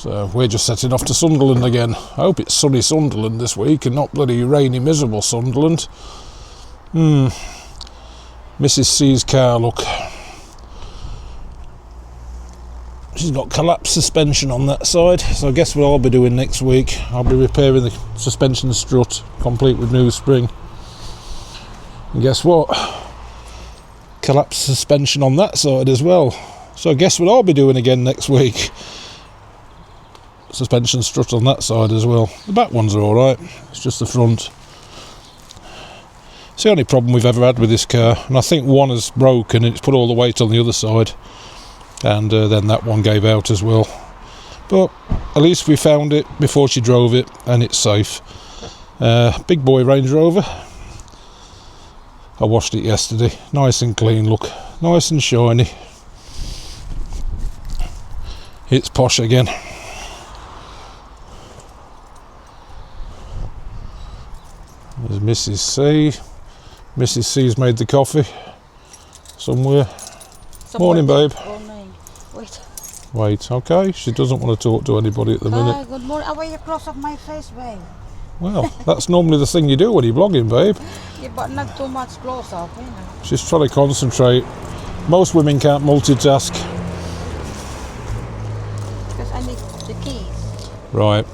So we're just setting off to Sunderland again. I hope it's sunny Sunderland this week and not bloody rainy, miserable Sunderland. Mrs. C's car, look. She's got collapsed suspension on that side, so I guess what I'll be doing next week, I'll be repairing the suspension strut, complete with new spring. And guess what? Collapsed suspension on that side as well. So I guess what I'll be doing again next week. Suspension strut on that side as well. The back ones are alright, it's just the front. It's the only problem we've ever had with this car, and I think one has broken and it's put all the weight on the other side, and then that one gave out as well. But at least we found it before she drove it and it's safe. Big boy Range Rover. I washed it yesterday, nice and clean, look, nice and shiny. It's posh again. There's Mrs. C. Mrs. C's made the coffee somewhere. Morning, babe. Morning. Wait, okay. She doesn't want to talk to anybody at the minute. Good morning. Away close of my face, babe. Well, that's normally the thing you do when you're blogging, babe. Yeah, but not too much close up, you know. She's trying to concentrate. Most women can't multitask. Because I need the keys. Right.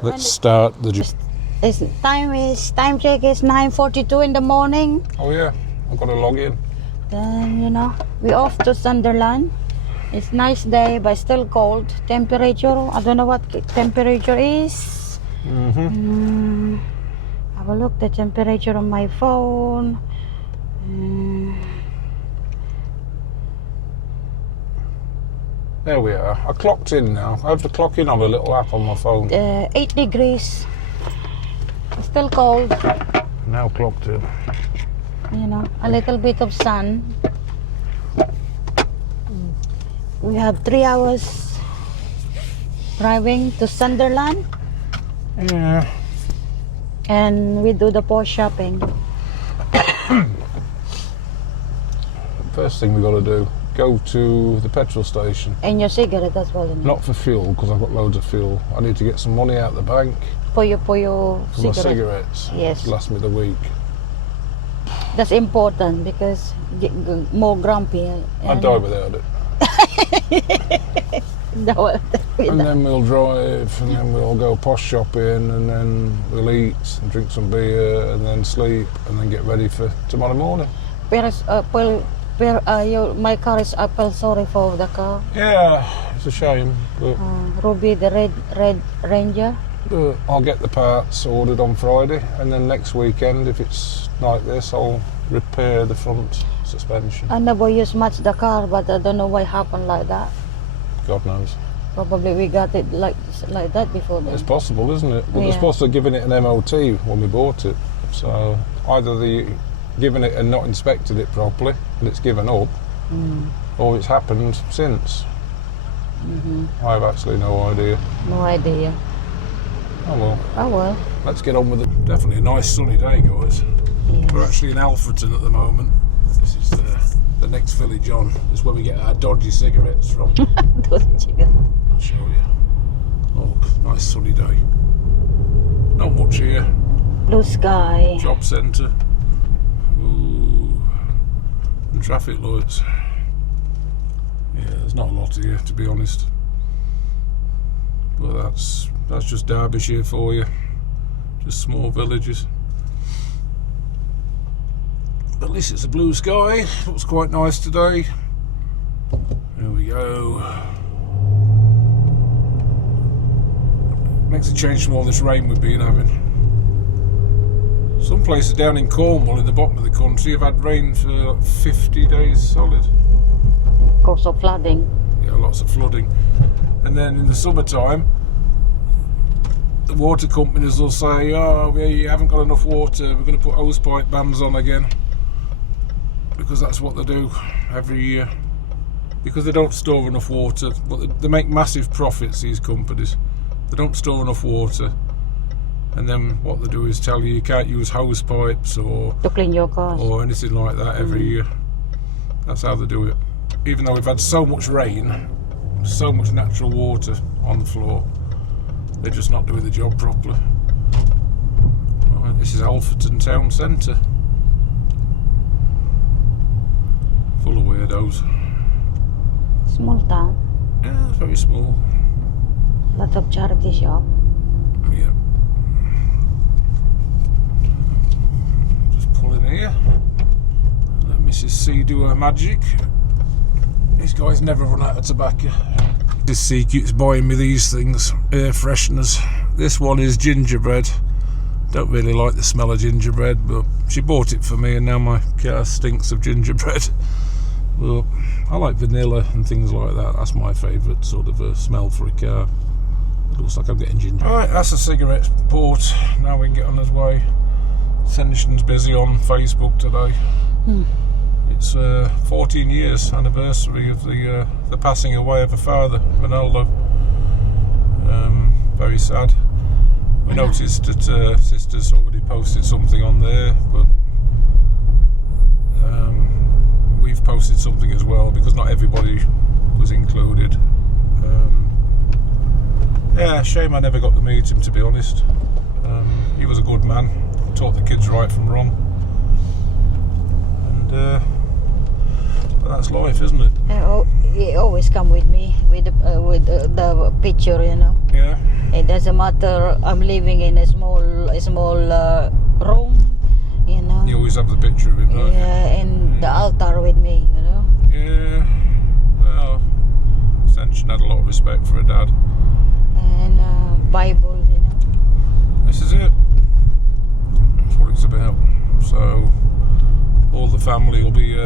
Let's start the... Time check is 9:42 in the morning. Oh yeah, I've got to log in. Then, you know, we're off to Sunderland. It's nice day, but still cold. Temperature, I don't know what temperature is. Have a look, the temperature on my phone. There we are. I clocked in now. I have to clock in on a little app on my phone. 8 degrees. Still cold. Now clocked in. You know, a little bit of sun. We have 3 hours driving to Sunderland. Yeah. And we do the post shopping. First thing we got to do, go to the petrol station. And your cigarette as well. Not for fuel, because I've got loads of fuel. I need to get some money out of the bank. For your For my cigarettes. Yes. Last me the week. That's important because get more grumpy. I'd die without it. And then we'll drive, and then we'll go posh shopping, and then we'll eat and drink some beer, and then sleep, and then get ready for tomorrow morning. My car is Apple. Sorry for the car. Yeah, it's a shame. But, Ruby, the red Ranger. but I'll get the parts ordered on Friday, and then next weekend, if it's like this, I'll repair the front suspension. I never use much the car, but I don't know why it happened like that. God knows. Probably we got it like that before then. It's possible, isn't it? But Yeah. they're supposed to have given it an MOT when we bought it. So either the given it and not inspected it properly, and it's given up, or it's happened since. I have actually no idea. No idea. Oh well. Oh well. Let's get on with it. Definitely a nice sunny day, guys. Yes. We're actually in Alfreton at the moment. This is the next village on. This is where we get our dodgy cigarettes from. I'll show you. Look, nice sunny day. Not much here. Blue sky. Job centre. Ooh. And traffic lights. Yeah, there's not a lot here, to be honest. But that's just Derbyshire for you. Just small villages. But at least it's a blue sky. Looks quite nice today. There we go. Makes a change from all this rain we've been having. Some places down in Cornwall, in the bottom of the country, have had rain for like 50 days solid. Cause of flooding. Yeah, lots of flooding. And then in the summertime, the water companies will say, oh, we haven't got enough water, we're going to put hosepipe bans on again. Because that's what they do every year. Because they don't store enough water, but they make massive profits, these companies. They don't store enough water, and then what they do is tell you can't use hose pipes or To clean your cars. or anything like that every year. That's how they do it. Even though we've had so much rain, so much natural water on the floor. They're just not doing the job properly. Right, this is Alfreton town centre. Full of weirdos. Small town. Yeah, it's very small. Lot of charity shop. Yeah. Just pull in here. Let Mrs. C do her magic. These guys never run out of tobacco. Mrs. C keeps buying me these things, air fresheners. This one is gingerbread. Don't really like the smell of gingerbread, but she bought it for me and now my car stinks of gingerbread. But I like vanilla and things like that. That's my favourite sort of smell for a car. It looks like I'm getting ginger. Alright, that's the cigarettes bought. Now we can get on his way. Senshin's busy on Facebook today. It's 14 years anniversary of the passing away of a father, Ronaldo. Very sad. We noticed that Sister's already posted something on there, but we've posted something as well because not everybody was included. Yeah, shame I never got to meet him, to be honest. He was a good man, taught the kids right from wrong, and but that's life, isn't it? He always come with me with the picture, you know. Yeah. It doesn't matter. I'm living in a small room, you know. You always have the picture of him, don't you? Yeah, and the altar with me, you know. Yeah. Well, Senshin had a lot of respect for her dad. And Bible, you know. This is it. That's what it's about. So all the family will be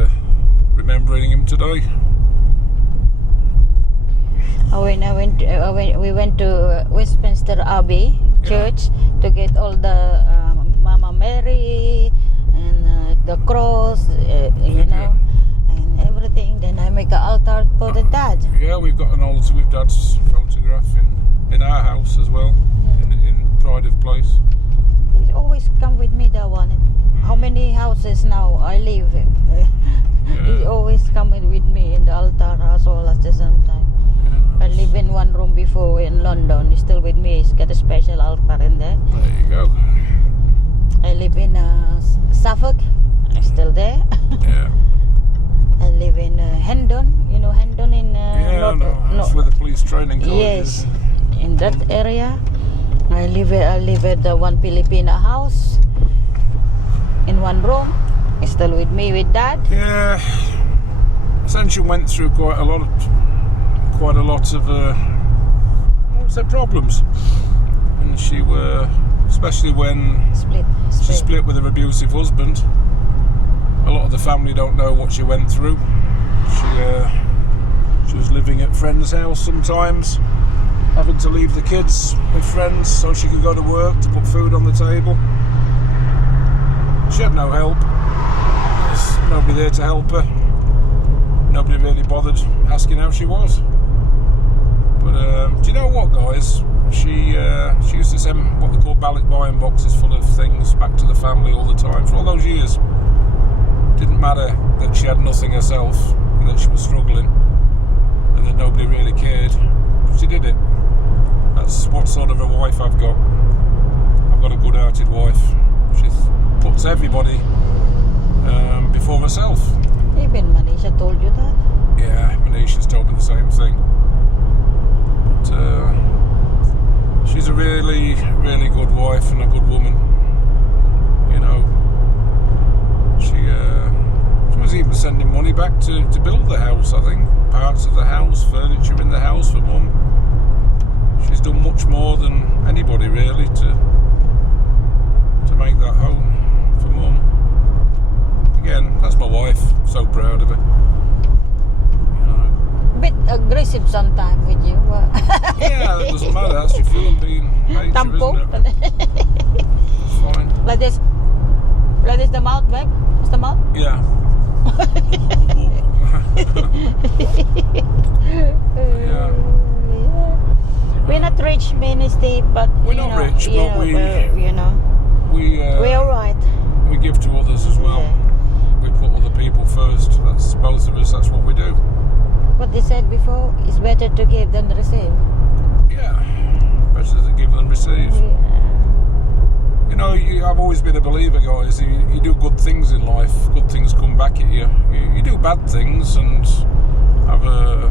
remembering him today. We went to Westminster Abbey Church to get all the Mama Mary and the cross, you know, and everything. Then I make an altar for the dad. Yeah, we've got an altar with Dad's photograph in our house as well, in pride of place. He always come with me, that one. How many houses now I live? He always coming with me in the altar as well at the same time. I live in one room before in London. He's still with me. He's got a special altar in there. There you go. I live in Suffolk. I'm still there. Yeah. I live in Hendon. You know Hendon in yeah, no, that's where the police training college yes, is. In that area. I live at the one Filipino house in one room. He's still with me with Dad. Yeah. Senshin went through quite a lot of I would say problems, and she were, especially when she split with her abusive husband. A lot of the family don't know what she went through. She was living at friends' house sometimes, having to leave the kids with friends so she could go to work to put food on the table. She had no help. There's nobody there to help her. Nobody really bothered asking how she was. But do you know what, guys? She used to send what they call ballot buying boxes full of things back to the family all the time for all those years. Didn't matter that she had nothing herself and that she was struggling and that nobody really cared. She did it. That's what sort of a wife I've got. I've got a good-hearted wife. She puts everybody before herself. Even Manisha told you that? Yeah, Manisha's told me the same thing. But she's a really, really good wife and a good woman. You know, she was even sending money back to build the house, I think. Parts of the house, furniture in the house for Mum. She's done much more than anybody really to make that home for Mum. Again, that's my wife. So proud of her. You know. Bit aggressive sometimes with you. Yeah, that doesn't matter. That's your Philippine nature, Tampo. isn't it? It's fine. Like this. Like this, the mouth, babe? What's the mouth? Yeah. Yeah. We're not rich, Ministry, but We're not rich, but we're alright. We give to others as well. Yeah. We put other people first. That's both of us. That's what we do. What they said, said before, it's better to give than receive. Yeah, better to give than receive. Yeah. You know, I've always been a believer, guys. You do good things in life, good things come back at you. You do bad things and have a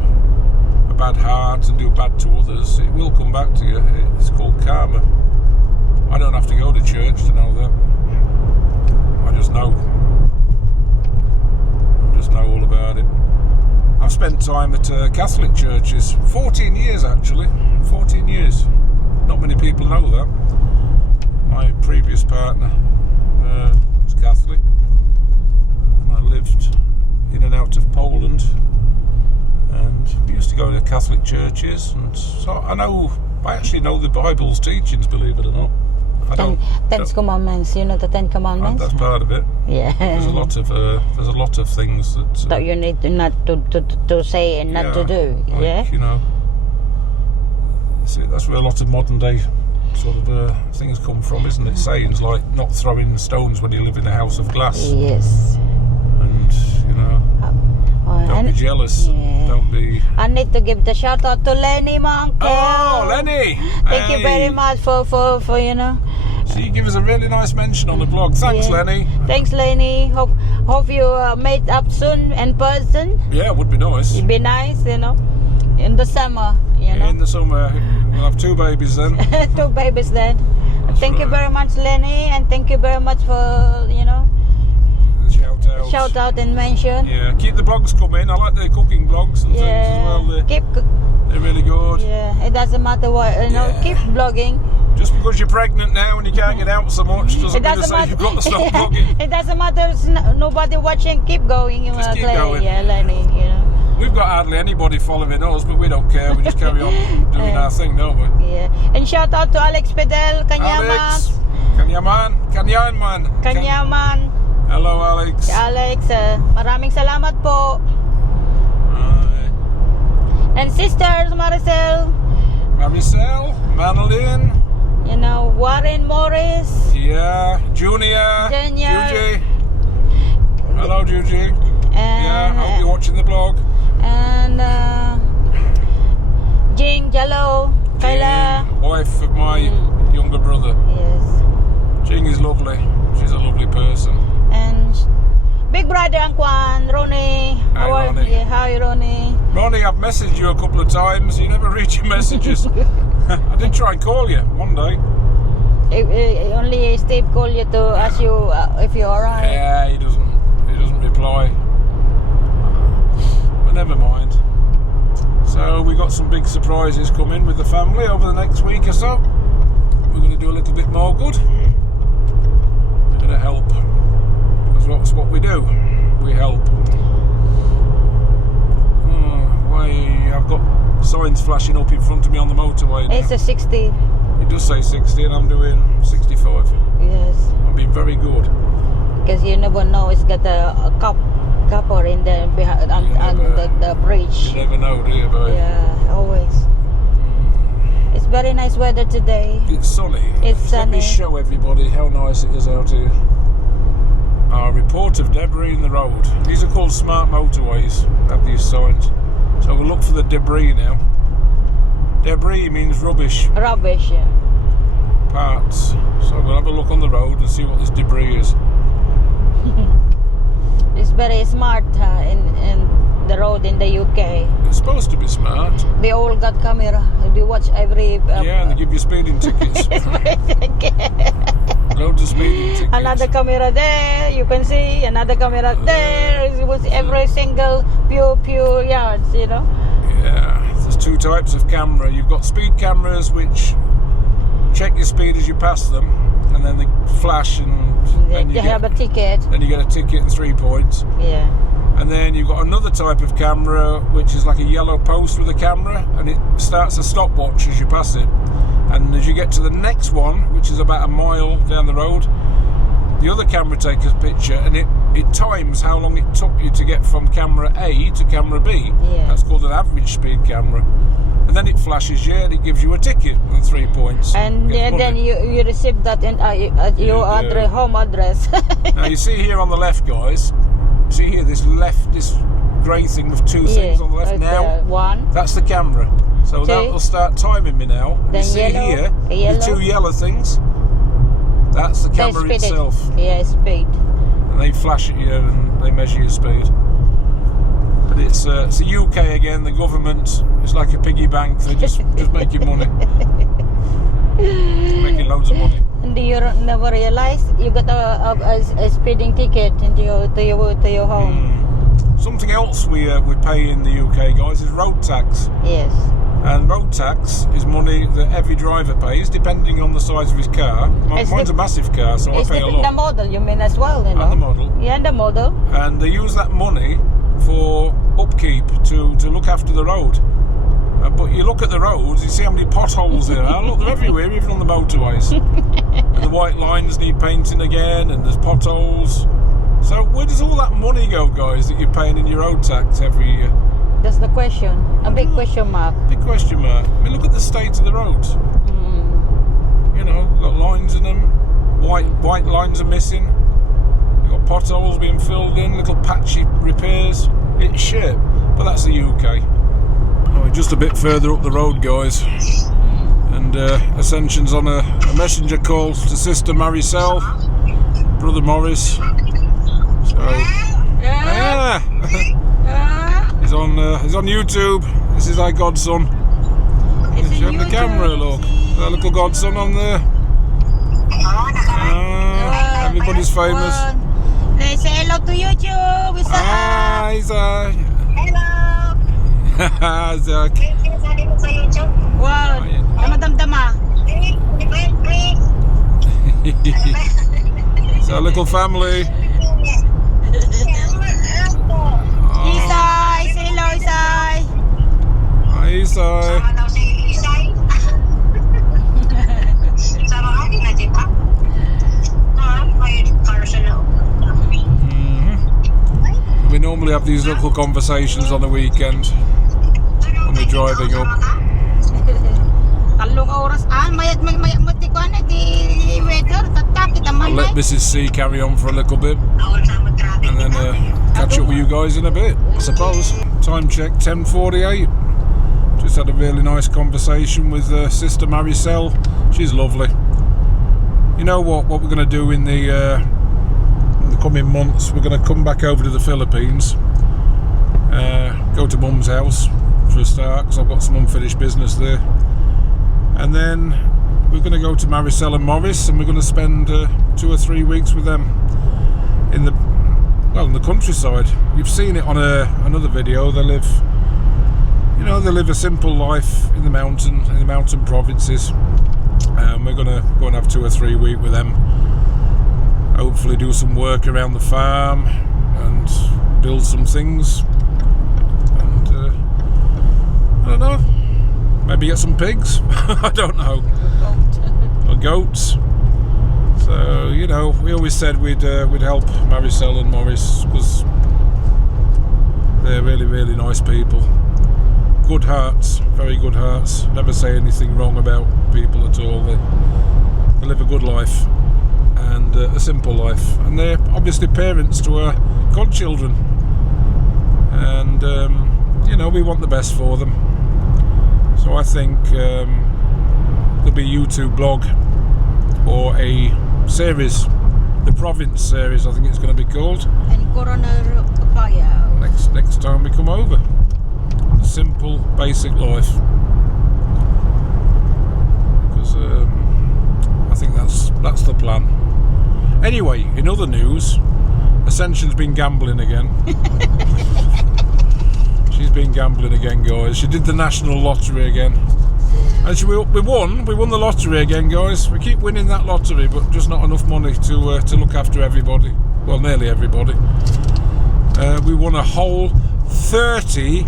bad heart and do bad to others, it will come back to you. It's called karma. I don't have to go to church to know that. I just know all about it. I've spent time at Catholic churches, 14 years actually, 14 years. Not many people know that. My previous partner was Catholic, and I lived in and out of Poland, and we used to go to Catholic churches, and so I actually know the Bible's teachings, believe it or not. Ten Commandments, you know the 10 Commandments? That's part of it. Yeah. There's a lot of things that... that you need not to say and not to do, like, yeah? You know, that's where a lot of modern day sort of things come from, isn't it? Sayings like not throwing stones when you live in a house of glass. Yes. And, you know, don't be jealous. Yeah. Don't be... I need to give the shout out to Lenny, my uncle. Oh, Lenny! Thank you very much for you know. So you give us a really nice mention on the blog. Thanks, Yeah. Lenny. Thanks, Lenny. Hope you meet up soon in person. Yeah, it would be nice. It'd be nice, you know, in the summer, you know. In the summer, we'll have 2 babies then. 2 babies then. Thank you right. very much, Lenny, and thank you very much for, you know, shout out and mention. Yeah, keep the blogs coming. I like the cooking blogs and things as well. They're really good. Yeah, it doesn't matter what, you know, keep blogging. Just because you're pregnant now and you can't get out so much doesn't mean to say you've got to stop blogging. It doesn't matter, nobody watching, keep going. Just keep going. Yeah, Lenny, you know. We've got hardly anybody following us, but we don't care. We just carry on doing our thing, don't we? Yeah. And shout out to Alex Pedel, Alex, Kanyaman. Kanyaman. Hello, Alex. Alex, maraming salamat po. And sisters, Maricel, Manolin. you know, Warren Morris. Yeah, Junior. Juji. Hello, Juji. And, hope you're watching the blog. And Jing Jallo, Kayla. Wife of my younger brother. Yes. Jing is lovely. She's a lovely person. And big brother Anquan, Ronnie. Hi, Ronnie. Yeah, hi, Ronnie. Ronnie, I've messaged you a couple of times. You never read your messages. I did try and call you one day. Only Steve called you to ask you if you're alright. Yeah, he doesn't reply. But never mind. So we got some big surprises coming with the family over the next week or so. We're going to do a little bit more good. We're going to help. Because that's what we do. We help. I've got signs flashing up in front of me on the motorway now. It's a 60. It does say 60 and I'm doing 65. Yes. I'm being very good. Because you never know, it's got a copper in there behind on the bridge. You never know, do you, babe? Yeah, always. It's very nice weather today. It's sunny. It's sunny. Let me show everybody how nice it is out here. Our report of debris in the road. These are called smart motorways. Have these signs. So we'll look for the debris now. Debris means rubbish. Rubbish, yeah. Parts. So we'll have a look on the road and see what this debris is. It's very smart in the road in the UK. It's supposed to be smart. They all got camera. They watch every... yeah, and they give you speeding tickets. Loads of speeding tickets. Another camera there, you can see. Another camera there. It was every single pure yards, you know. Yeah, there's 2 types of camera. You've got speed cameras which check your speed as you pass them, and then they flash, and then you have a ticket. Then you get a ticket and 3 points. Yeah. And then you've got another type of camera which is like a yellow post with a camera, and it starts a stopwatch as you pass it. And as you get to the next one, which is about a mile down the road, the other camera takes a picture and it times how long it took you to get from camera A to camera B. Yeah. That's called an average speed camera. And then it flashes you and it gives you a ticket and 3 points. And then you receive that in your home address. Now you see here on the left, guys, see here this grey thing with two things on the left now. One. That's the camera. So that will start timing me now. And then you see yellow, here, the two yellow things. That's the camera itself. Yeah, speed. And they flash at you and they measure your speed. But it's the UK again. The government is like a piggy bank. They're just making money, making loads of money. And do you never realize you got a speeding ticket to your home? Something else we pay in the UK, guys, is road tax. Yes. And road tax is money that every driver pays, depending on the size of his car. Mine's a massive car, so I pay a lot. The model, you mean, as well, you know? And the model. Yeah, and the model. And they use that money for upkeep, to look after the road. But you look at the roads, you see how many potholes there are. Look, they're everywhere, even on the motorways. And the white lines need painting again, and there's potholes. So where does all that money go, guys, that you're paying in your road tax every year? That's the question. A big question mark. Big question mark. I mean, look at the state of the roads. You know, we've got lines in them. White lines are missing. You've got potholes being filled in, little patchy repairs. It's shit. But that's the UK. Oh, we're just a bit further up the road, guys. And Ascension's on a messenger call to Sister Maricel, Brother Morris. So, he's on YouTube. This is our godson. He's on the camera, look. Our little godson on there. Everybody's famous. They say hello to YouTube. Hi, Isaac. Hello. Isaac. Wow. Dama. It's our little family. Isay, say hello, Isay. Hi, Isay. We normally have these little conversations on the weekend when we're driving up. I'll let Mrs. C carry on for a little bit and then catch up with you guys in a bit, I suppose. Time check, 10:48. Just had a really nice conversation with Sister Maricel. She's lovely. You know what we're going to do in the coming months? We're going to come back over to the Philippines, go to Mum's house for a start, because I've got some unfinished business there, and then we're going to go to Maricel and Morris, and we're going to spend 2 or 3 weeks with them in the countryside. You've seen it on another video. They live a simple life in the mountain provinces. We're going to go and have 2 or 3 weeks with them. Hopefully do some work around the farm and build some things. And I don't know. Maybe get some pigs. I don't know. Or goats. So, you know, we always said we'd help Maricel and Morris, because they're really, really nice people. Good hearts, very good hearts. Never say anything wrong about people at all. They live a good life and a simple life. And they're obviously parents to our godchildren. And, you know, we want the best for them. So I think there'll be a YouTube blog or a series, the province series, I think it's going to be called. And Corona Papaya. Next time we come over. A simple, basic life. Because I think that's the plan. Anyway, in other news, Ascension's been gambling again. She's been gambling again, guys. She did the national lottery again. And we won the lottery again, guys. We keep winning that lottery, but just not enough money to look after everybody. Well, nearly everybody. We won a whole £30.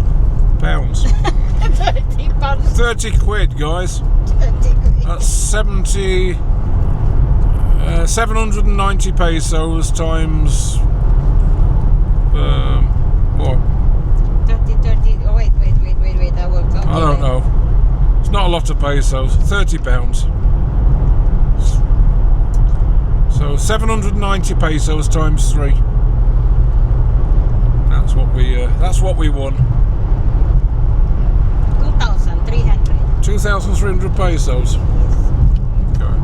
30 pounds. 30 quid, guys. 30 quid. That's 790 pesos times what? 30. Oh, wait. I will count. I don't know. It's not a lot of pesos. £30. So 790 pesos times 3. That's what we won. 2,300. 2,300 pesos. Okay.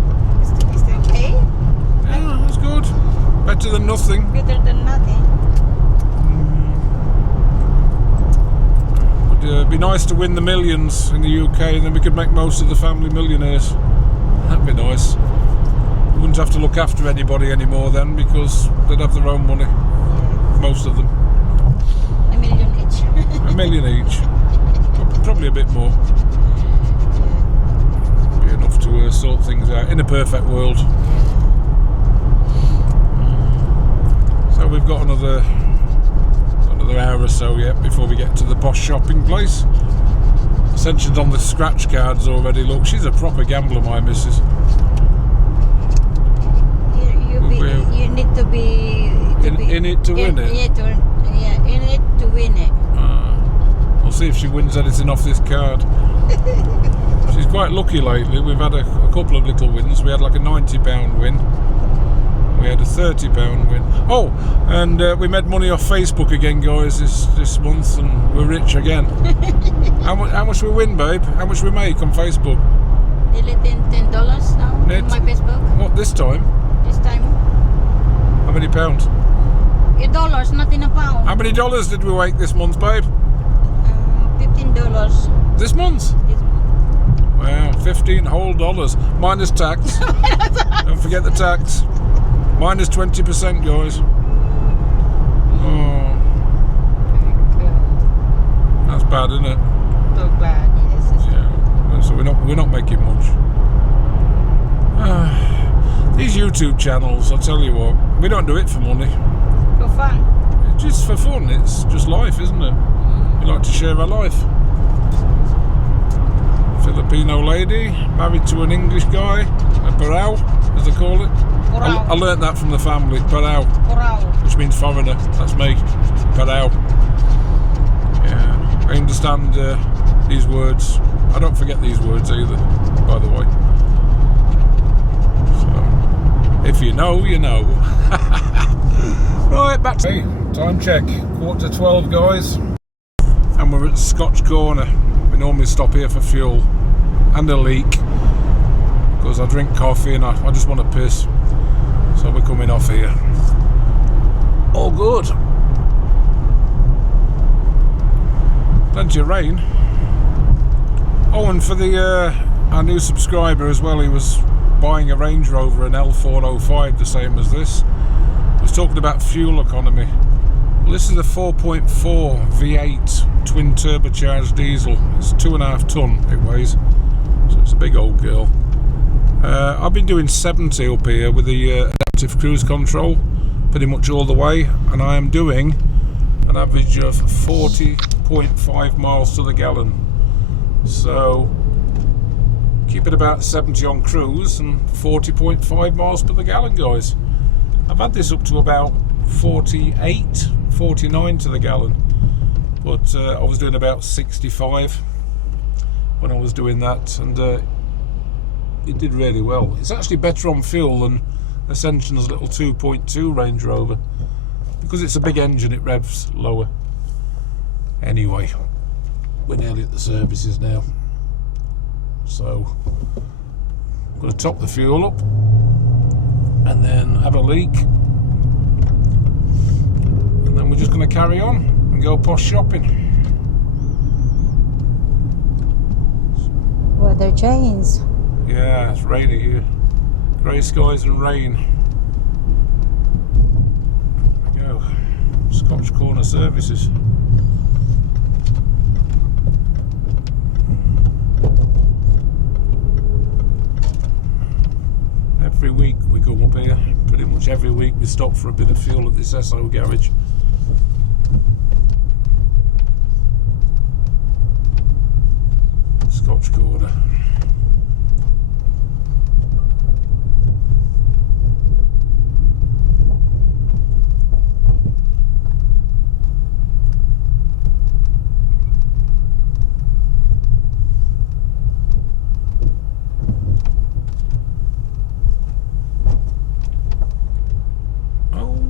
Is that okay? Yeah, that's good. Better than nothing. Better than nothing. It'd be nice to win the millions in the UK, and then we could make most of the family millionaires. That'd be nice. We wouldn't have to look after anybody anymore then, because they'd have their own money. Yeah. Most of them. A million each. A million each. Probably a bit more. Be enough to sort things out in a perfect world. So we've got another hour or so yet before we get to the posh shopping place. Ascension's on the scratch cards already. Look, she's a proper gambler, my missus. You need to be in it to win it. In it to win it. We'll see if she wins anything off this card. She's quite lucky lately. We've had a couple of little wins. We had like a £90 win. We had a £30 win. Oh, and we made money off Facebook again, guys, this month, and we're rich again. How much we win, babe? How much we make on Facebook? Nearly $10 now on my Facebook. What, this time? This time. How many pounds? $8, not in a pound. How many dollars did we make this month, babe? $15. This month? This month. Wow, 15 whole dollars. Minus tax. Don't forget the tax. Minus 20%, guys. Oh. That's bad, isn't it? So bad, yes. Yeah. So we're not making much. These YouTube channels, I'll tell you what, we don't do it for money. For fun. It's just for fun. It's just life, isn't it? We like to share our life. Filipino lady, married to an English guy, a parao, as they call it. I learnt that from the family, parao, which means foreigner. That's me, parao. Yeah, I understand these words. I don't forget these words either, by the way. So, if you know, you know. Right, back to time check. 11:45, guys, and we're at Scotch Corner. We normally stop here for fuel and a leak because I drink coffee and I just want to piss, so we're coming off here. All good. Plenty of rain. Oh, and for our new subscriber as well, he was buying a Range Rover, an L405, the same as this. He was talking about fuel economy. Well, this is a 4.4 V8 twin turbocharged diesel. It's 2.5 ton it weighs, so it's a big old girl. I've been doing 70 up here with the adaptive cruise control pretty much all the way, and I am doing an average of 40.5 miles to the gallon. So keep it about 70 on cruise and 40.5 miles per the gallon, guys. I've had this up to about 48, 49 to the gallon, but I was doing about 65 when I was doing that, and it did really well. It's actually better on fuel than Ascension's little 2.2 Range Rover. Because it's a big engine, it revs lower. Anyway, we're nearly at the services now, so I'm going to top the fuel up and then have a leak, and then we're just going to carry on and go posh shopping. Weather change. Yeah, it's rainy here. Grey skies and rain. There we go. Scotch Corner services. Every week we come up here. Pretty much every week we stop for a bit of fuel at this SO garage. Scotch Corner.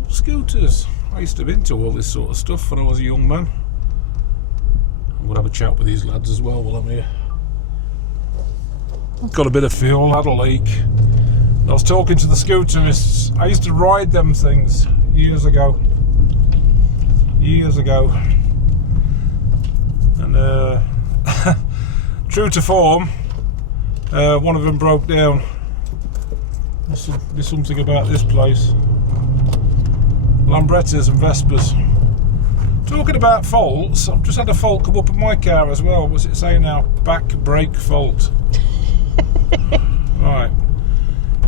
Scooters. I used to be into all this sort of stuff when I was a young man. I'm going to have a chat with these lads as well while I'm here. Got a bit of fuel, had a leak. I was talking to the scooterists. I used to ride them things years ago. And true to form, one of them broke down. Must be something about this place. Lambrettas and Vespers. Talking about faults, I've just had a fault come up in my car as well. What's it say now? Back brake fault. Right.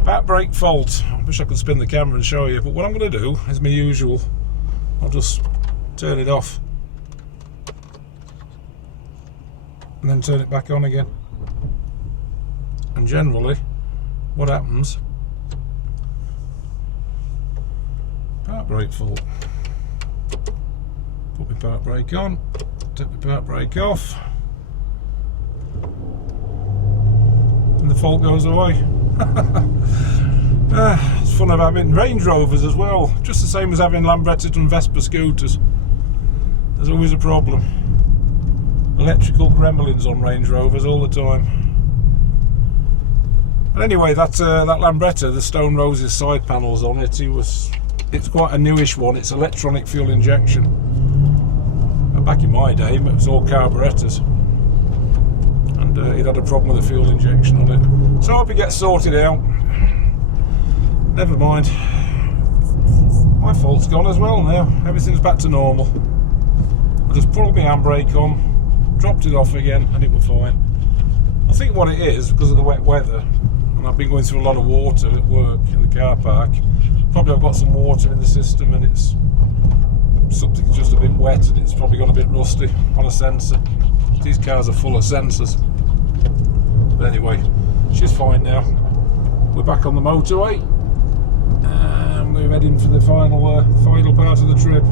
Back brake fault. I wish I could spin the camera and show you, but what I'm going to do is my usual. I'll just turn it off and then turn it back on again. And generally, what happens? Park brake fault. Put my park brake on, take my park brake off, and the fault goes away. It's fun of having Range Rovers as well, just the same as having Lambretta and Vespa scooters. There's always a problem. Electrical gremlins on Range Rovers all the time. But anyway, that Lambretta, the Stone Roses side panels on it, it's quite a newish one. It's electronic fuel injection. But back in my day, it was all carburetors, and it had a problem with the fuel injection on it. So I hope it gets sorted out. Never mind. My fault's gone as well now. Everything's back to normal. I just pulled my handbrake on, dropped it off again, and it was fine. I think what it is, because of the wet weather, and I've been going through a lot of water at work in the car park. Probably I've got some water in the system, and something's just a bit wet, and it's probably got a bit rusty on a sensor. These cars are full of sensors. But anyway, she's fine now. We're back on the motorway, and we're heading for the final part of the trip.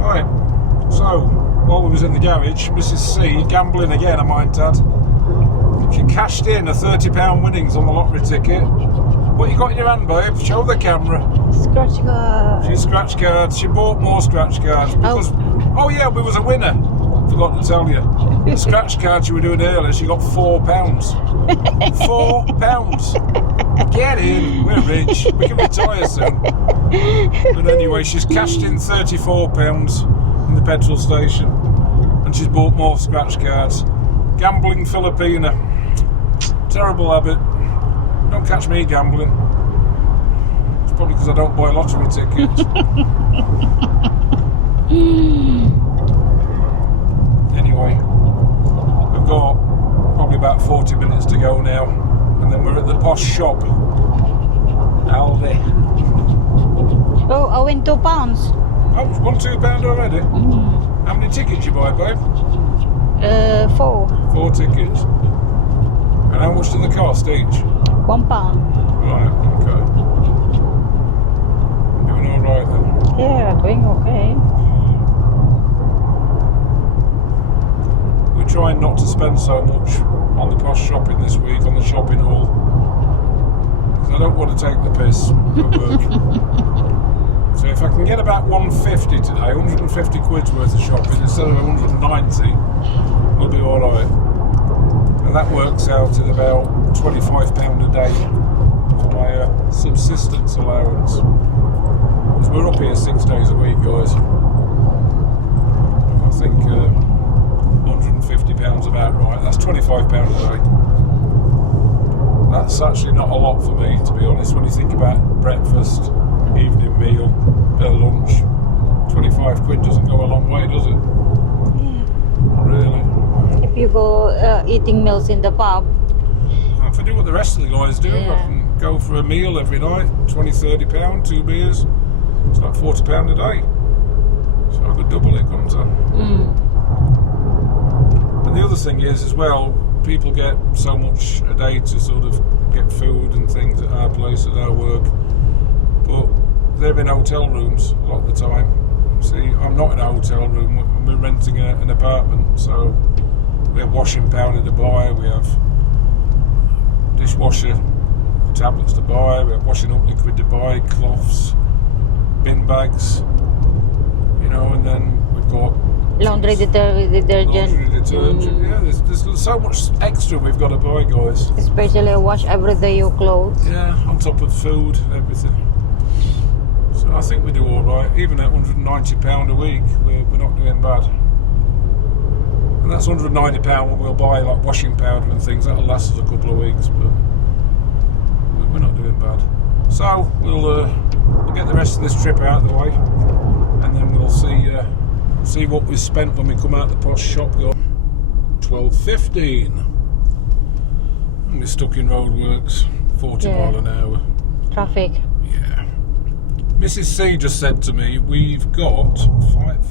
Right, so while we was in the garage, Mrs. C, gambling again I might add, she cashed in a £30 winnings on the lottery ticket. What you got in your hand, babe? Show the camera. Scratch card. She scratch cards. She bought more scratch cards because oh yeah, we was a winner. Forgot to tell you. The scratch card you were doing earlier, she got £4. £4. Get in. We're rich. We can retire soon. But anyway, she's cashed in £34 in the petrol station, and she's bought more scratch cards. Gambling Filipina. Terrible habit. Don't catch me gambling. It's probably because I don't buy lottery tickets. Anyway, we've got probably about 40 minutes to go now, and then we're at the posh shop. Aldi. Oh, I win £2. Oh, it's £1, £2 already? How many tickets you buy, babe? 4. 4 tickets. And how much do they cost each? £1. Right, okay. Doing alright then? Yeah, doing okay. We're trying not to spend so much on the posh shopping this week, on the shopping haul, because I don't want to take the piss at work. So if I can get about 150 today, 150 quid's worth of shopping instead of 190, we'll be alright. And that works out at about £25 a day for my subsistence allowance. Because we're up here 6 days a week, guys. I think £150 about right. That's £25 a day. That's actually not a lot for me, to be honest, when you think about breakfast, evening meal, lunch. 25 quid doesn't go a long way, does it? Yeah. Not really. If you go eating meals in the pub. If I do what the rest of the guys do, Yeah. I can go for a meal every night, £20–30, 2 beers. It's like £40 a day. So I could double it, couldn't I? And the other thing is as well, people get so much a day to sort of get food and things at our place, at our work, but they're in hotel rooms a lot of the time. See, I'm not in a hotel room, we're renting an apartment, so we have washing powder to buy, we have dishwasher tablets to buy, we have washing up liquid to buy, cloths, bin bags, you know, and then we've got Laundry detergent. Yeah, there's so much extra we've got to buy, guys. Especially wash every day your clothes. Yeah, on top of food, everything. So I think we do all right. Even at £190 a week, we're not doing bad. And that's £190 what we'll buy, like washing powder and things. That'll last us a couple of weeks, but we're not doing bad. So we'll get the rest of this trip out of the way, and then we'll see what we've spent when we come out the posh shop. 12:15. And we're stuck in roadworks, 40 mile an hour. Traffic. Yeah. Mrs. C just said to me, we've got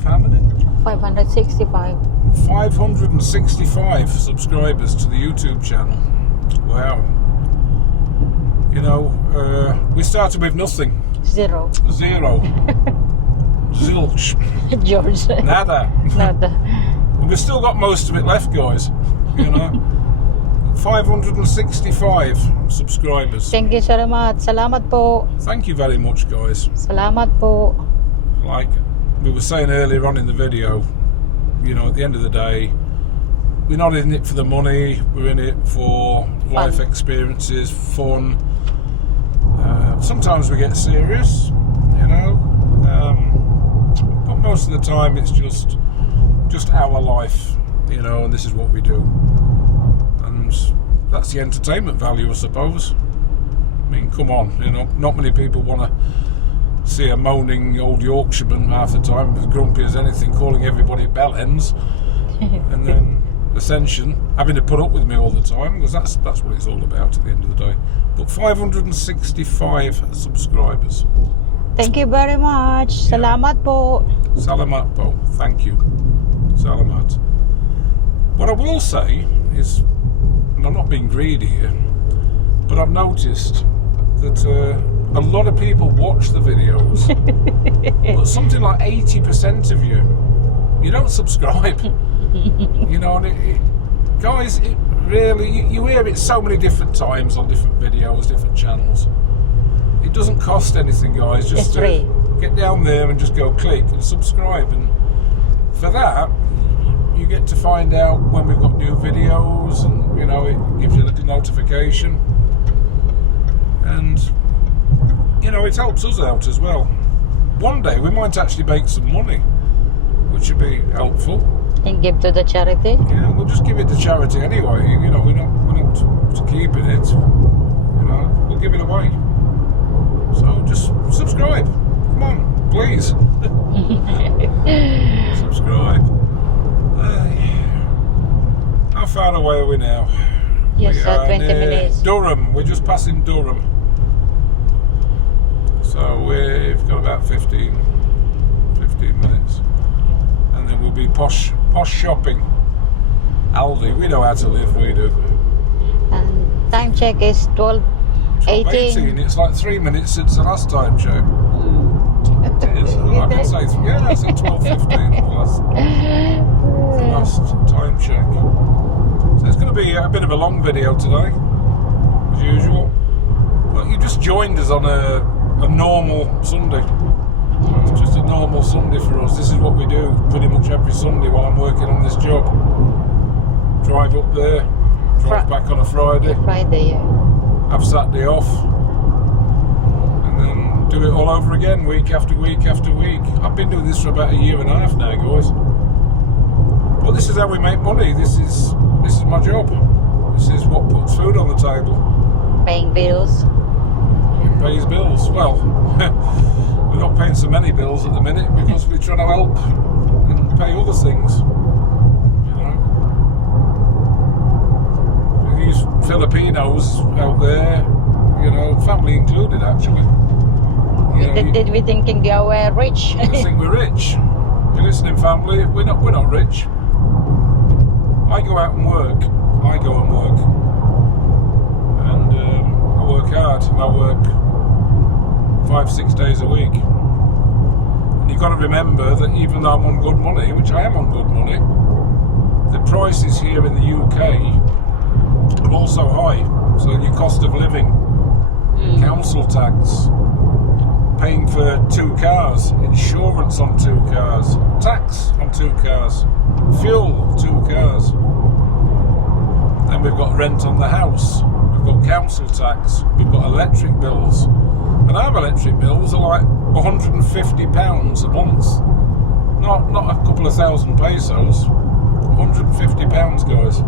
565 subscribers to the YouTube channel. Wow. You know, we started with nothing. Zero. Zilch. George. Nada. Nada. We've still got most of it left, guys. You know. 565 subscribers. Thank you, Salamat po. Thank you very much, guys. Salamat po. Like we were saying earlier on in the video, you know, at the end of the day, we're not in it for the money, we're in it for life experiences, fun. Sometimes we get serious, you know, but most of the time it's just our life, you know, and this is what we do. And that's the entertainment value, I suppose. I mean, come on, you know, not many people want to see a moaning old Yorkshireman half the time, as grumpy as anything, calling everybody bellends, and then Ascension having to put up with me all the time, because that's what it's all about at the end of the day. But 565 subscribers. Thank you very much. Yeah. Salamat po. Salamat po. Thank you. Salamat. What I will say is, and I'm not being greedy here, but I've noticed that a lot of people watch the videos, but something like 80% of you don't subscribe. You know, and guys, it really, you hear it so many different times on different videos, different channels. It doesn't cost anything, guys. Just get down there and just go click and subscribe, and for that you get to find out when we've got new videos, and you know, it gives you a little notification, and you know, it helps us out as well. One day we might actually make some money, which would be helpful. And give to the charity. Yeah, we'll just give it to charity anyway. You know, we're not keeping it. You know, we'll give it away. So just subscribe. Come on, please. Subscribe. How far away are we now? Yes, 20 minutes. Durham. We're just passing Durham. So we've got about 15 minutes. And then we'll be posh shopping. Aldi. We know how to live, we do. And time check is 12:18. It's like 3 minutes since the last time check. It is. I can say, yeah, that's at 12:15 the last time check. So it's going to be a bit of a long video today, as usual. But you just joined us on a normal Sunday. It's just a normal Sunday for us. This is what we do pretty much every Sunday while I'm working on this job. Drive up there, drive back on a Friday. Yeah. Have Saturday off, and then do it all over again, week after week after week. I've been doing this for about 1.5 years now, guys. But this is how we make money. This is my job. This is what puts food on the table. Paying bills. It pays bills. Well, we're not paying so many bills at the minute because we're trying to help and pay other things. You know, these Filipinos out there, you know, family included, actually. You know, Did we thinking we're rich? I think we're rich. You're listening, family. We're not rich. I go out and work. And I work hard. And I work 5-6 days a week. And you've got to remember that even though I'm on good money, which I am on good money, the prices here in the UK are also high. So your cost of living, council tax, paying for 2 cars, insurance on 2 cars, tax on 2 cars, fuel 2 cars. Then we've got rent on the house, we've got council tax, we've got electric bills. And our electric bills are like £150 a month. Not a couple of thousand pesos, £150, guys.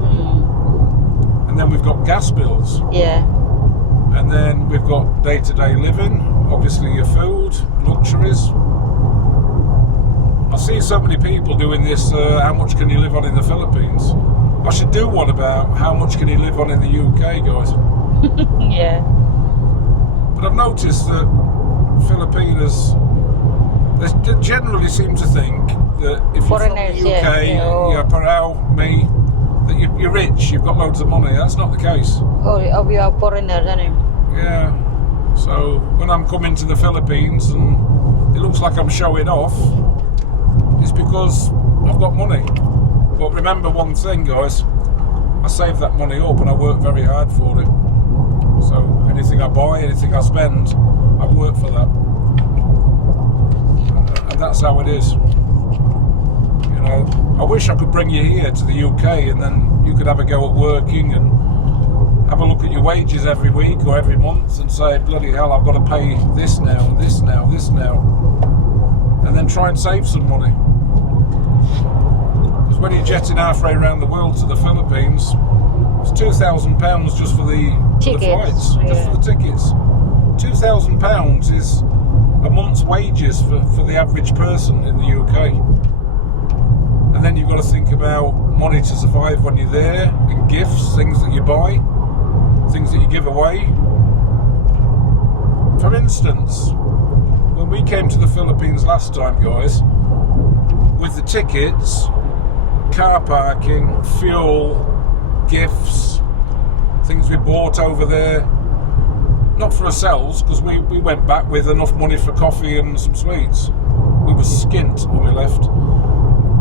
And then we've got gas bills. Yeah. And then we've got day-to-day living, obviously your food, luxuries. I see so many people doing this, how much can you live on in the Philippines? I should do one about how much can you live on in the UK, guys. Yeah. But I've noticed that Filipinos, they generally seem to think that if you're from the UK, parao, me, that you're rich, you've got loads of money. That's not the case. Oh, you are foreigner, isn't it? Yeah. So when I'm coming to the Philippines and it looks like I'm showing off, it's because I've got money. But remember one thing, guys, I save that money up and I work very hard for it. So anything I buy, anything I spend, I work for that. And that's how it is. You know, I wish I could bring you here to the UK and then you could have a go at working and have a look at your wages every week or every month and say, bloody hell, I've got to pay this now, this now, this now. And then try and save some money. Because when you're jetting halfway around the world to the Philippines, it's £2,000 just for the flights, just for the tickets. £2,000 is a month's wages for the average person in the UK. And then you've got to think about money to survive when you're there, and gifts, things that you buy, things that you give away. For instance, when we came to the Philippines last time, guys, with the tickets, car parking, fuel, gifts, things we bought over there, not for ourselves, because we went back with enough money for coffee and some sweets. We were skint when we left.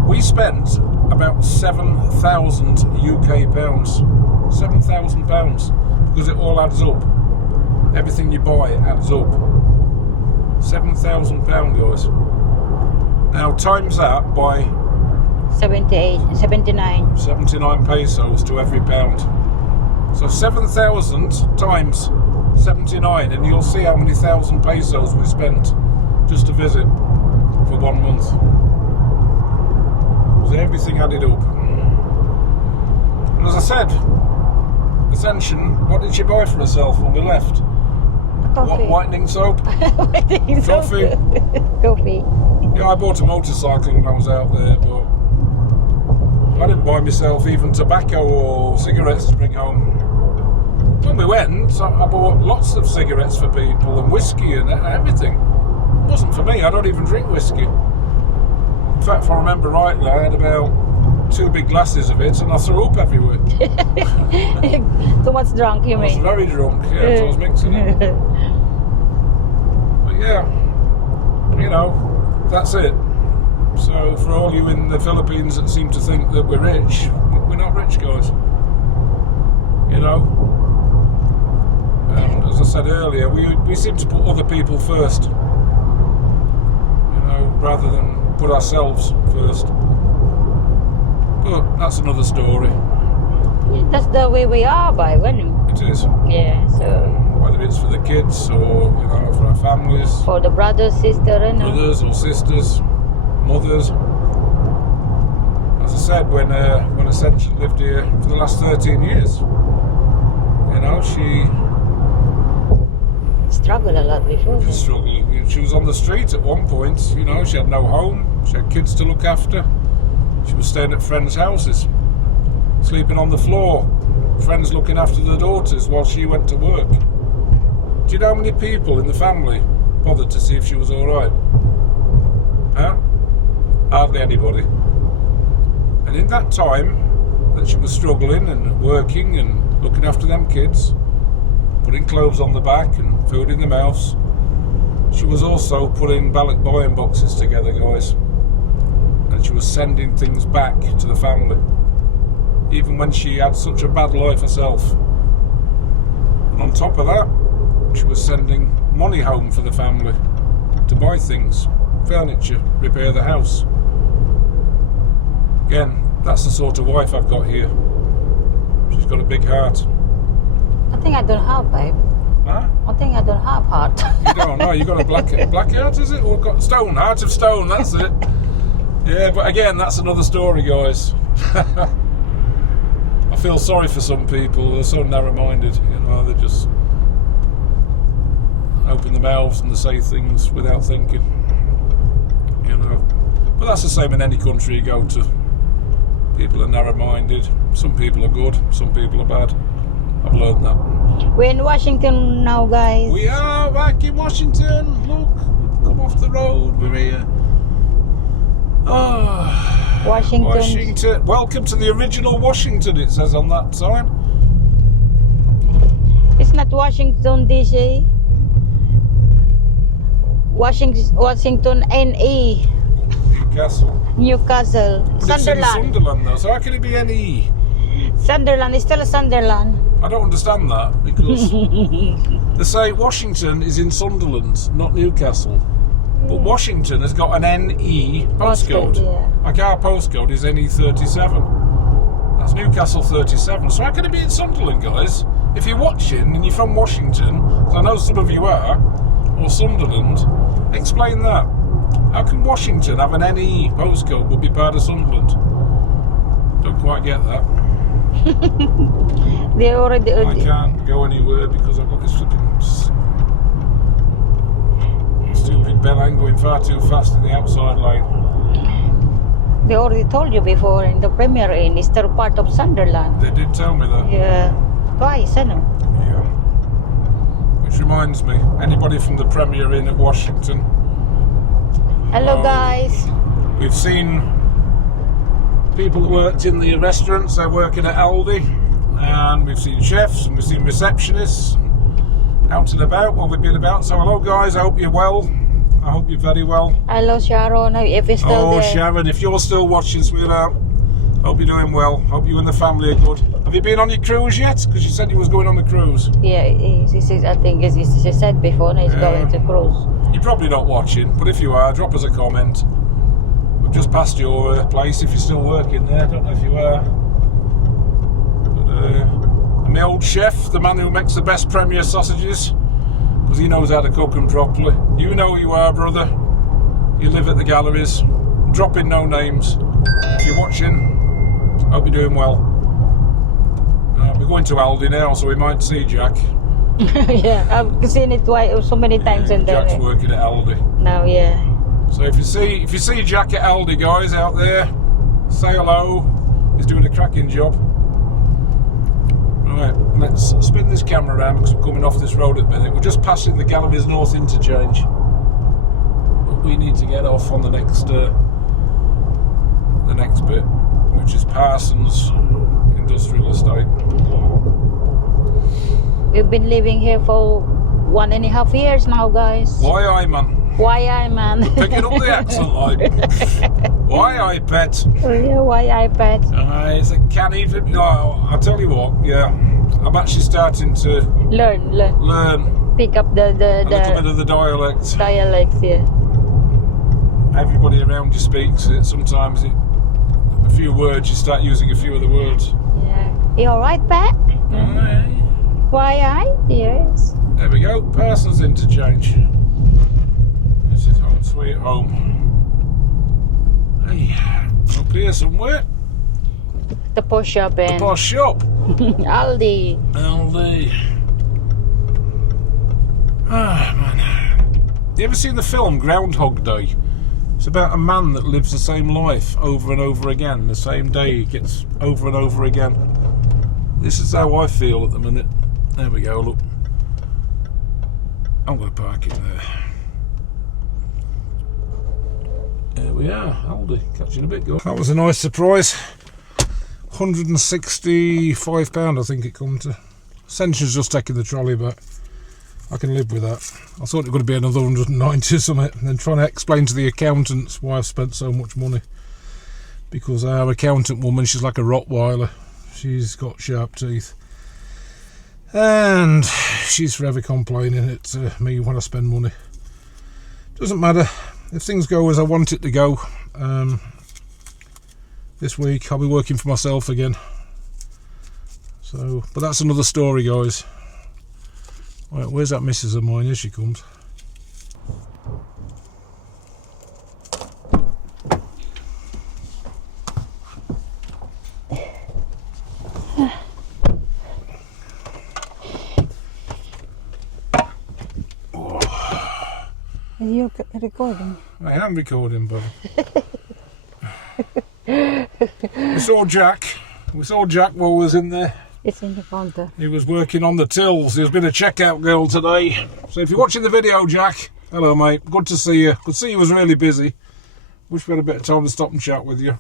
We spent about 7,000 UK pounds. £7,000, because it all adds up. Everything you buy adds up. £7,000, guys. Now times that by 79 pesos to every pound. So 7,000 times 79, and you'll see how many thousand pesos we spent just to visit for 1 month. So everything added up. And as I said, Ascension, what did she buy for herself when we left? Coffee. Whitening soap? Coffee? Coffee. Yeah, I bought a motorcycle when I was out there, but I didn't buy myself even tobacco or cigarettes to bring home. When we went, I bought lots of cigarettes for people and whiskey and everything. It wasn't for me, I don't even drink whiskey. In fact, if I remember rightly, I had about 2 big glasses of it and I threw up everywhere. Too much drunk, you mean? I was very drunk, yeah, so I was mixing it. But yeah, you know, that's it. So for all you in the Philippines that seem to think that we're rich, we're not rich, guys. You know? And as I said earlier, we seem to put other people first. You know, rather than put ourselves first. But that's another story. That's the way we are, by when? It is. Yeah, so whether it's for the kids or, you know, for our families. For the brothers, sisters, brothers or sisters, mothers. As I said, when Ascension lived here for the last 13 years, you know, she struggled a lot before. She struggled. She was on the street at one point, you know, she had no home, she had kids to look after. She was staying at friends' houses, sleeping on the floor, friends looking after their daughters while she went to work. Do you know how many people in the family bothered to see if she was alright? Huh? Hardly anybody. And in that time that she was struggling and working and looking after them kids, putting clothes on the back and food in the mouth, She was also putting ballot buying boxes together, guys, and she was sending things back to the family, even when she had such a bad life herself. And on top of that, she was sending money home for the family to buy things, furniture, repair the house. Again, that's the sort of wife I've got here. She's got a big heart. I think I don't have, babe. Huh? I think I don't have heart. You don't know, you got a black heart, is it? Or got stone, heart of stone, that's it. Yeah, but again, that's another story, guys. I feel sorry for some people, they're so narrow-minded, you know, they just open their mouths and they say things without thinking, you know. But that's the same in any country you go to. People are narrow-minded, some people are good, some people are bad. I've learned that. We're in Washington now, guys. We are back in Washington. Look, we've come off the road. We're here. Oh, Washington. Welcome to the original Washington, it says on that sign. It's not Washington, D.C. Washington, N.E. Newcastle. But Sunderland. it's in Sunderland, though, so how can it be N.E.? Sunderland is still a Sunderland. I don't understand that, because they say Washington is in Sunderland, not Newcastle. But Washington has got an NE postcode. Yeah. Like our postcode is NE37. That's Newcastle 37. So how can it be in Sunderland, guys? If you're watching and you're from Washington, 'cause I know some of you are, or Sunderland, explain that. How can Washington have an NE postcode but be part of Sunderland? Don't quite get that. They already. I can't go anywhere because I've got this flipping stupid Belen going far too fast in the outside lane. They already told you before in the Premier Inn, it's still part of Sunderland. They did tell me that. Yeah, twice, I know. Yeah. Which reminds me, anybody from the Premier Inn at Washington? Hello, guys. We've seen people that worked in the restaurants, they're working at Aldi, and we've seen chefs and we've seen receptionists out and about while we've been about. So hello guys, I hope you're well. I hope you're very well. Hello, Sharon, if you're still there. Sharon, if you're still watching, sweetheart, hope you're doing well. Hope you and the family are good. Have you been on your cruise yet? Because you said you was going on the cruise. Yeah, he says, I think as he said before, he's going to cruise. You're probably not watching, but if you are, drop us a comment. We've just passed your place if you're still working there. I don't know if you are. But my old chef, the man who makes the best Premier sausages, because he knows how to cook them properly. You know who you are, brother. You live at the galleries. Dropping no names. If you're watching, hope you're doing well. We're going to Aldi now, so we might see Jack. Yeah, I've seen it so many times in there. Jack's working at Aldi. Now, yeah. So if you see Jack at Aldi, guys, out there, say hello. He's doing a cracking job. Right, let's spin this camera around because we're coming off this road at the minute. We're just passing the Galleries North interchange, but we need to get off on the next bit, which is Parsons Industrial Estate. We've been living here for 1.5 years now, guys. Why, man? Why, man? Picking up the accent, like. Why, pet? Oh, yeah, why, pet? It's a can't even. No, I'll tell you what. Yeah, I'm actually starting to learn. Pick up the a little bit of the dialect. Dialects, yeah. Everybody around you speaks it. Sometimes a few words, you start using a few of the words. Yeah. You all right, pet? Aye. Why, yes. There we go. Parsons interchange. This is home sweet home. Hey, up here somewhere. The posh shop, The posh shop. Aldi. Ah, man. You ever seen the film Groundhog Day? It's about a man that lives the same life over and over again. The same day gets over and over again. This is how I feel at the minute. There we go, look. I'm going to park it there. There we are, Aldi. Catch you in a bit, guys. That was a nice surprise. £165 I think it come to. Sension's just taking the trolley back. I can live with that. I thought it was going to be another 190 or something, and then trying to explain to the accountants why I've spent so much money. Because our accountant woman, she's like a Rottweiler. She's got sharp teeth. And she's forever complaining at me when I spend money. Doesn't matter. If things go as I want it to go, this week I'll be working for myself again. So, but that's another story, guys. Right, where's that missus of mine? Here she comes. Are you recording? I am recording, but we saw Jack while we was in there. It's in the counter. He was working on the tills. There's been a checkout girl today. So if you're watching the video, Jack, hello mate, good to see you. Could see you was really busy. Wish we had a bit of time to stop and chat with you.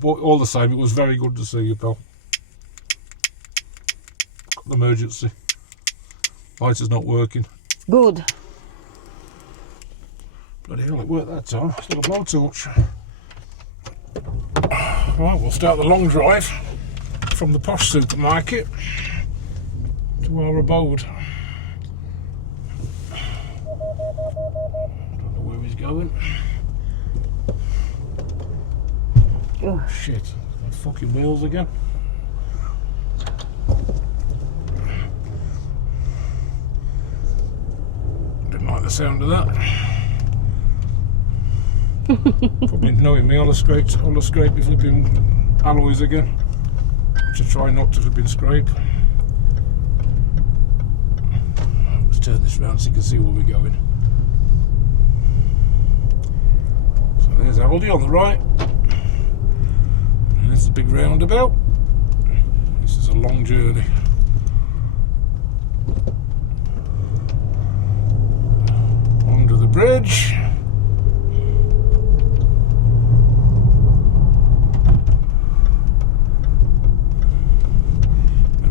But all the same, it was very good to see you, pal. Got an emergency. Light is not working. Good. Bloody hell, it worked that time. Still a blowtorch. Right, we'll start the long drive from the posh supermarket to our abode. I don't know where he's going. Oh. Shit, my fucking wheels again. Didn't like the sound of that. Probably knowing me, I'll have scraped my flipping alloys again. To try not to flipping scrape. Let's turn this round so you can see where we're going. So there's Aldi on the right. And there's the big roundabout. This is a long journey. Under the bridge.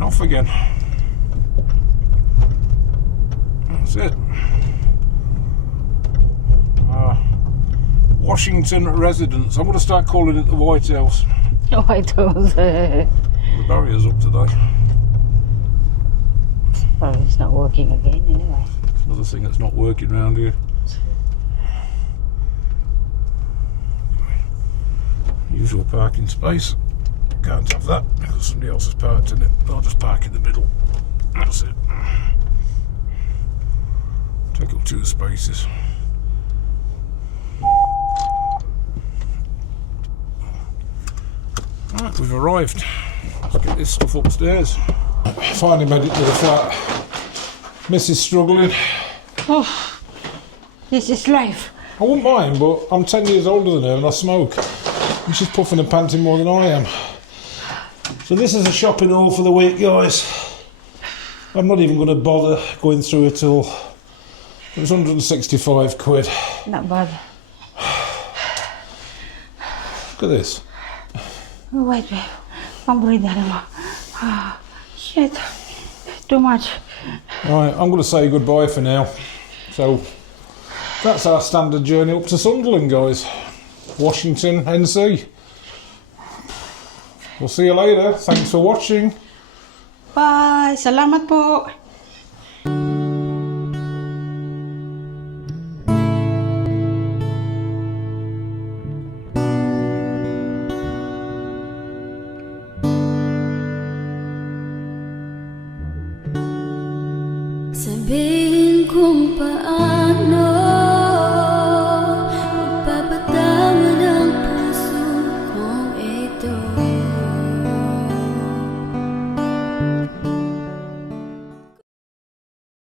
Off again. That's it. Washington residence. I'm going to start calling it the White House. The White House. The barrier's up today. Oh, it's not working again anyway. It's another thing that's not working around here. Usual parking space. Can't have that because somebody else has parked in it. I'll just park in the middle. That's it. Take up 2 spaces. Right, we've arrived. Let's get this stuff upstairs. Finally made it to the flat. Mrs. struggling. Oh, this is life. I wouldn't mind, but I'm 10 years older than her and I smoke. And she's puffing and panting more than I am. So this is a shopping haul for the week, guys. I'm not even going to bother going through it all. It was 165 quid. Not bad. Look at this. Oh, wait, babe. Can't breathe anymore. Oh, shit. Too much. Right, I'm going to say goodbye for now. So that's our standard journey up to Sunderland, guys. Washington, NC. We'll see you later. Thanks for watching. Bye. Salamat po. Sabihin kung paano